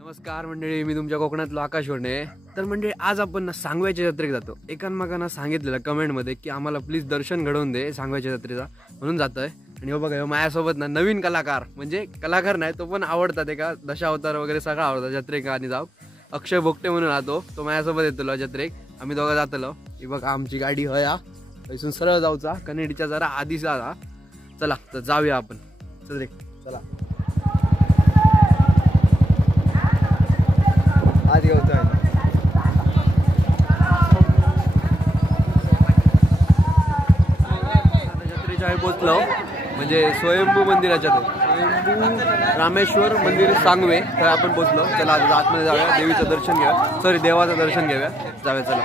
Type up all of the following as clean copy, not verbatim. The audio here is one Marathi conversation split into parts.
नमस्कार मंडळी, मी तुमच्या कोकणातलो आकाश वरणे. तर मंडळी, आज आपण सांगव्याच्या जत्रेक जातो. एकांमेकांना सांगितलेलं कमेंटमध्ये की आम्हाला प्लीज दर्शन घडवून दे सांगव्याच्या जत्रेचा, म्हणून जातोय. आणि हो बघा, हो माझ्यासोबत ना नवीन कलाकार, म्हणजे कलाकार नाही तो पण आवडतात, एका दशावतार वगैरे सगळं आवडतात जत्रेक. आणि जाऊ अक्षय बोगटे म्हणून राहतो, तो माझ्यासोबत येतो जत्रेक. आम्ही दोघं जातलो. ही बघा आमची गाडी हया, इथून सरळ जाऊचा कनेडीच्या जरा आधी जा. चला तर जाऊया आपण जत्रेक, चला. आज जत्रेच्या आम्ही पोचलो, म्हणजे स्वयंभू मंदिराच्या तो स्वयंभू रामेश्वर मंदिर सांगवे तर आपण पोचलो. चला आज आतमध्ये जाऊया, देवीचं दर्शन घेऊया, सॉरी देवाचं दर्शन घेऊया, जाऊया चला.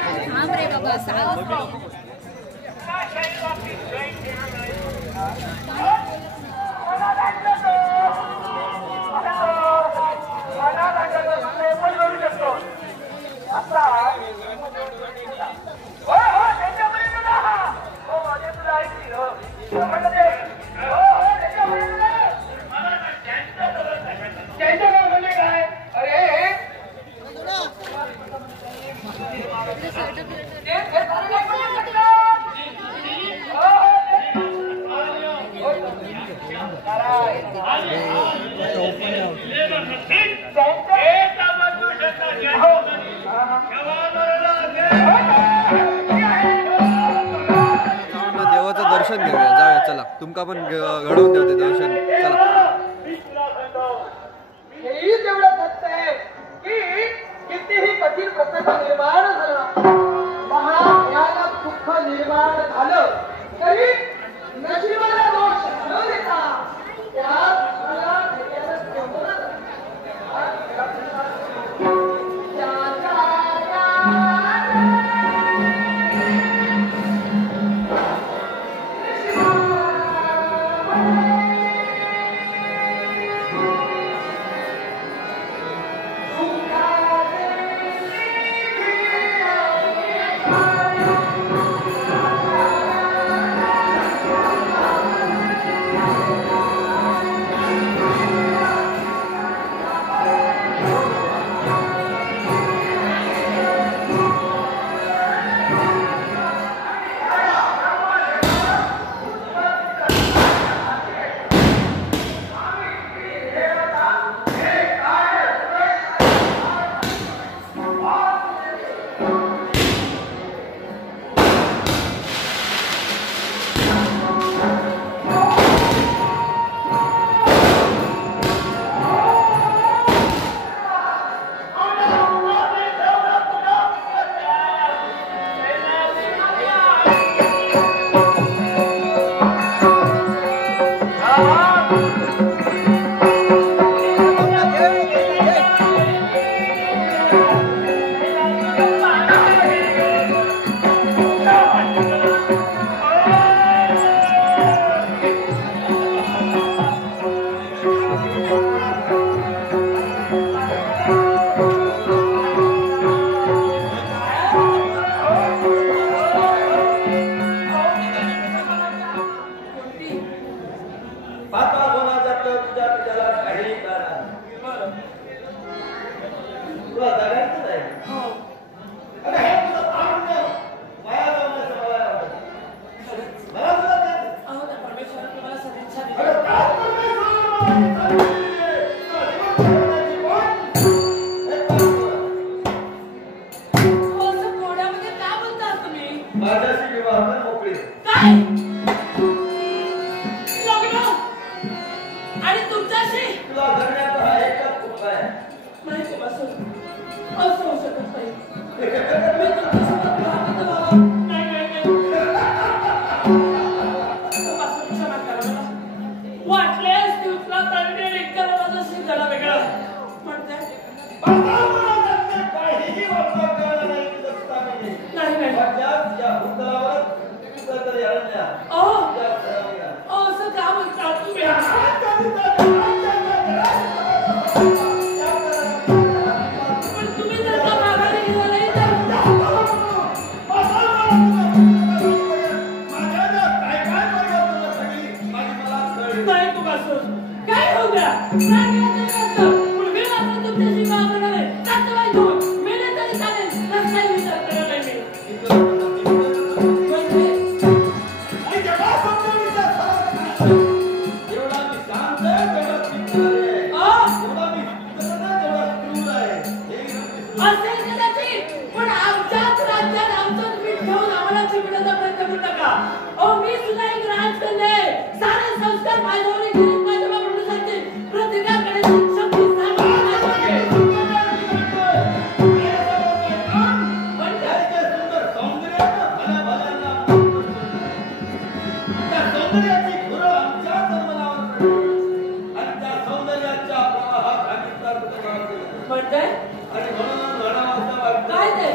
देवाचं दर्शन घेऊया, जाऊया चला. तुमका पण घडवून ठेवते दर्शन, चला. हेही तेवढं सत्य आहे की कितीही कठीण प्रसंग निर्माण झाला, महाभयानक दुःख निर्माण झालं तरी नशिबाला दोष न देता त्यात मला भेटायला ठेवलं. काय हो गया? असेल कदाचित, पण आमच्याच राज्यात आमचं पीठ ठेवून आम्हाला चिपण्याचा प्रयत्न करू नका. अहो मी सुद्धा एक राजकन्या आहे. सारे संस्कार माझ्यावर घेऊन माझ्या बाबूने सांगते प्रतिज्ञाकडे शक्ती काय ते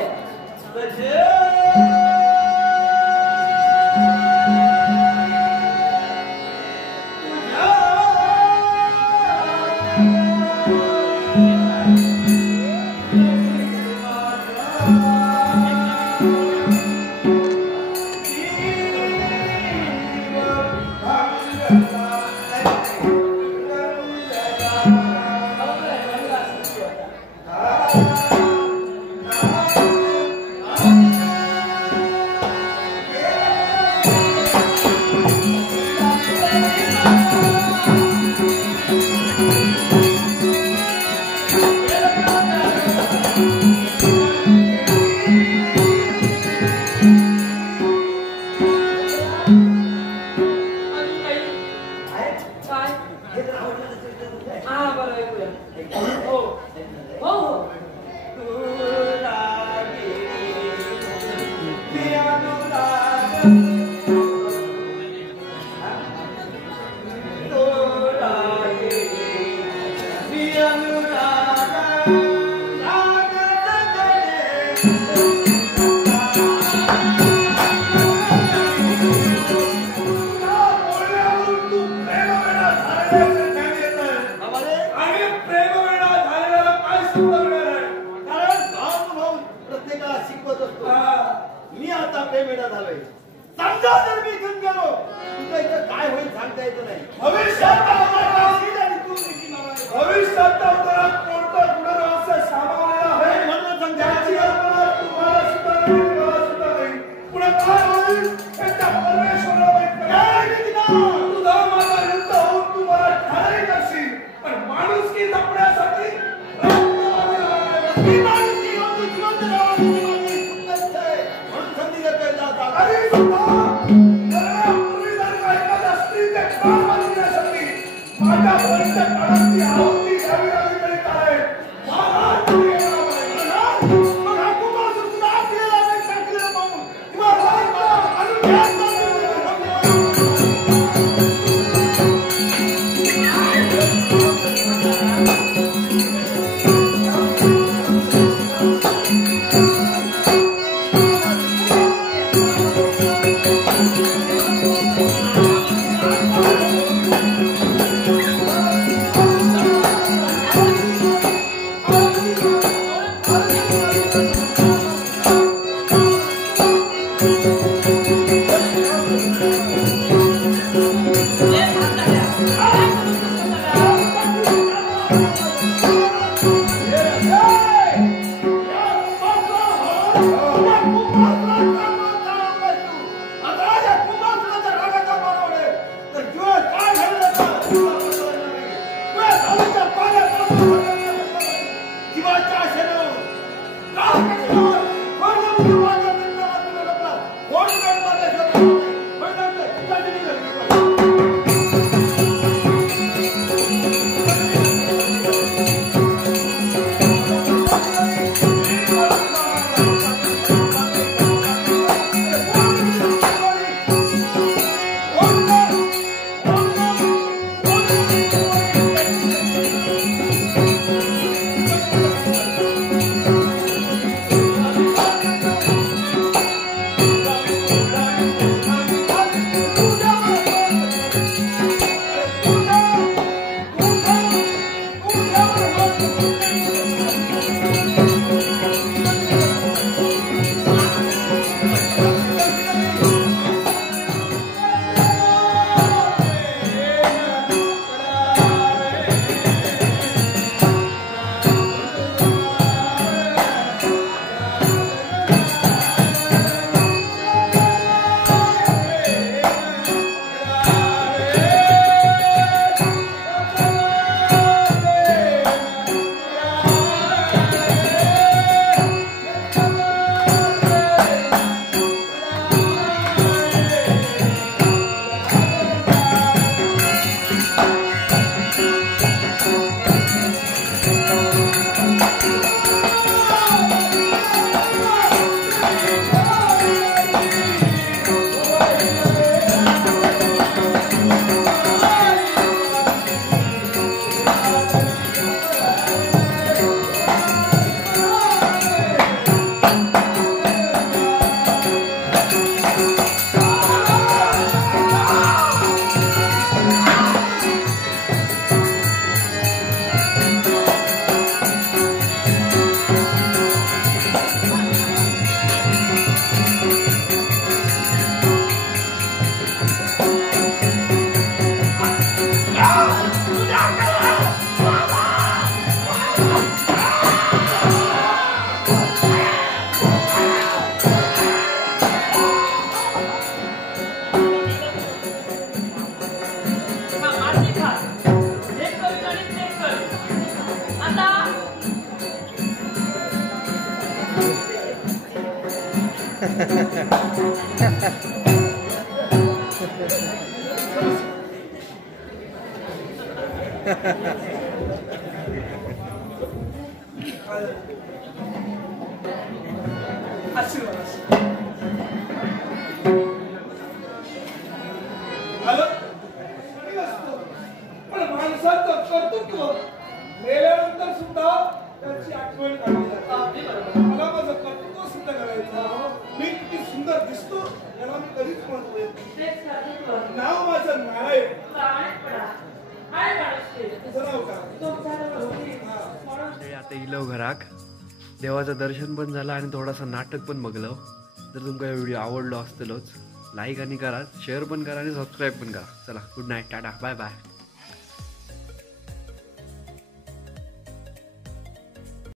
पण माणसाचं कर्तृत्व मेल्यानंतर सुद्धा त्याची आठवण काढली जाते. मला माझं कर्तृत्व सिद्ध करायचं, मी किती सुंदर दिसतो याला मी कधीच म्हणतोय. नाव माझं नारायण. तुझं नाव काय? आता इलो घराक देवाचं दर्शन पण झालं आणि थोडासा नाटक पण बघलं. जर तुमका हा व्हिडिओ आवडलो असतलोच लाईक आणि करा, शेअर पण करा आणि सबस्क्राईब पण करा. चला good night, tata, bye bye.